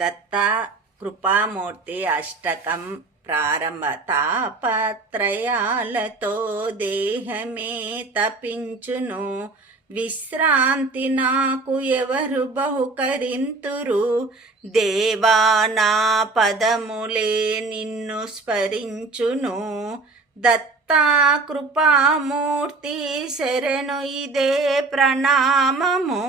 దత్తా కృపామూర్తి అష్టకం ప్రారంభ తాపత్రయాలతో దేహమే తపించును విశ్రాంతి నాకు ఎవరు బహుకరింతురు దేవా నా పదములే నిన్ను స్మరించును దత్తా కృపామూర్తి శరణు ఇదే ప్రణామము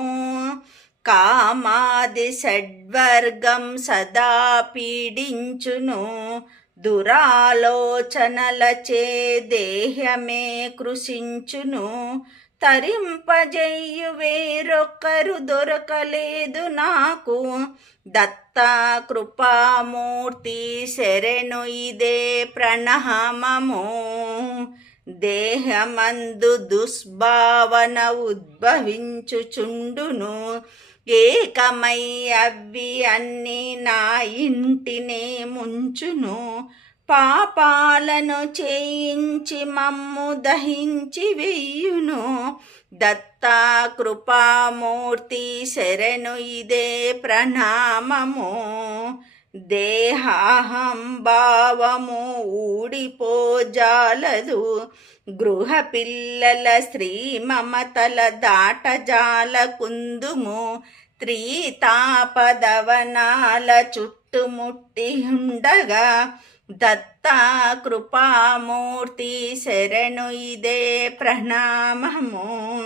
కామాది షడ్వర్గం సదా పీడించును. దురాలోచనలచే దేహమే కృషించును. తరింపజెయ్యు వేరొక్కరు దొరకలేదు నాకు. దత్త కృపామూర్తి శరణు ఇదే ప్రణహమము దేహమందు దుష్భావన ఉద్భవించుచుండును. ఏకమై అవి అన్ని నా ఇంటినే ముంచును. పాపాలను చేయించి మమ్ము దహించి వెయ్యును దత్తా కృపామూర్తి శరణు ఇదే ప్రణామము. దేహాహం భావము ఊడిపోజాలదు. గృహ పిల్లల శ్రీ మమతల దాటజాల కుందుము త్రీతాపదవనాల చుట్టుముట్టి ఉండగా దత్తా కృపామూర్తి శరణు ఇదే ప్రణామము.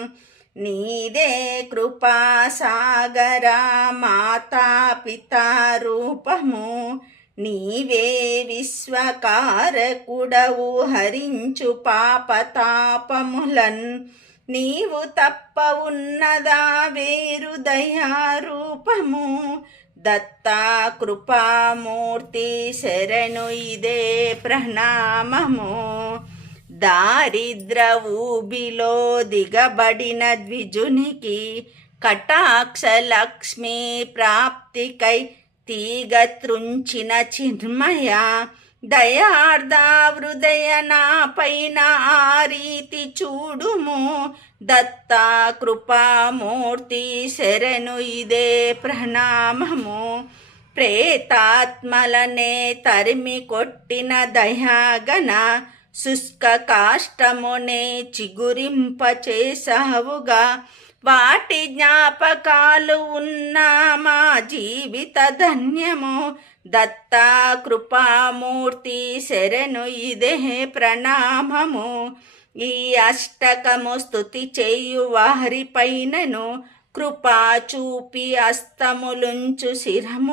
నీదే కృపా సాగరా మాతా పితా రూపము. నీవే విశ్వకారకుడవు హరించు పాపతాపములన్. నీవు తప్ప ఉన్నదా వేరు దయారూపము దత్తా కృపామూర్తి శరణు ఇదే ప్రణామము. దారిద్ర ఊబిలో దిగబడిన ద్విజునికి కటాక్ష లక్ష్మీ ప్రాప్తికై తీగ త్రుంచిన చిన్మయ దయార్ధ హృదయ నా పైన ఆ రీతి చూడుము. దత్తా కృపామూర్తి శరణు ఇదే ప్రణామము. ప్రేతాత్మలనే తరిమి కొట్టిన దయాగన శుష్క కాష్టమునే చిగురింపచేసావుగా. వాటి జ్ఞాపకాలు ఉన్న మా జీవిత ధన్యము. దత్తా కృపామూర్తి శరణు ఇదే ప్రణామము. ఈ అష్టకము స్థుతి చేయు వారి పైనను కృపా చూపి అస్తములుంచు శిరము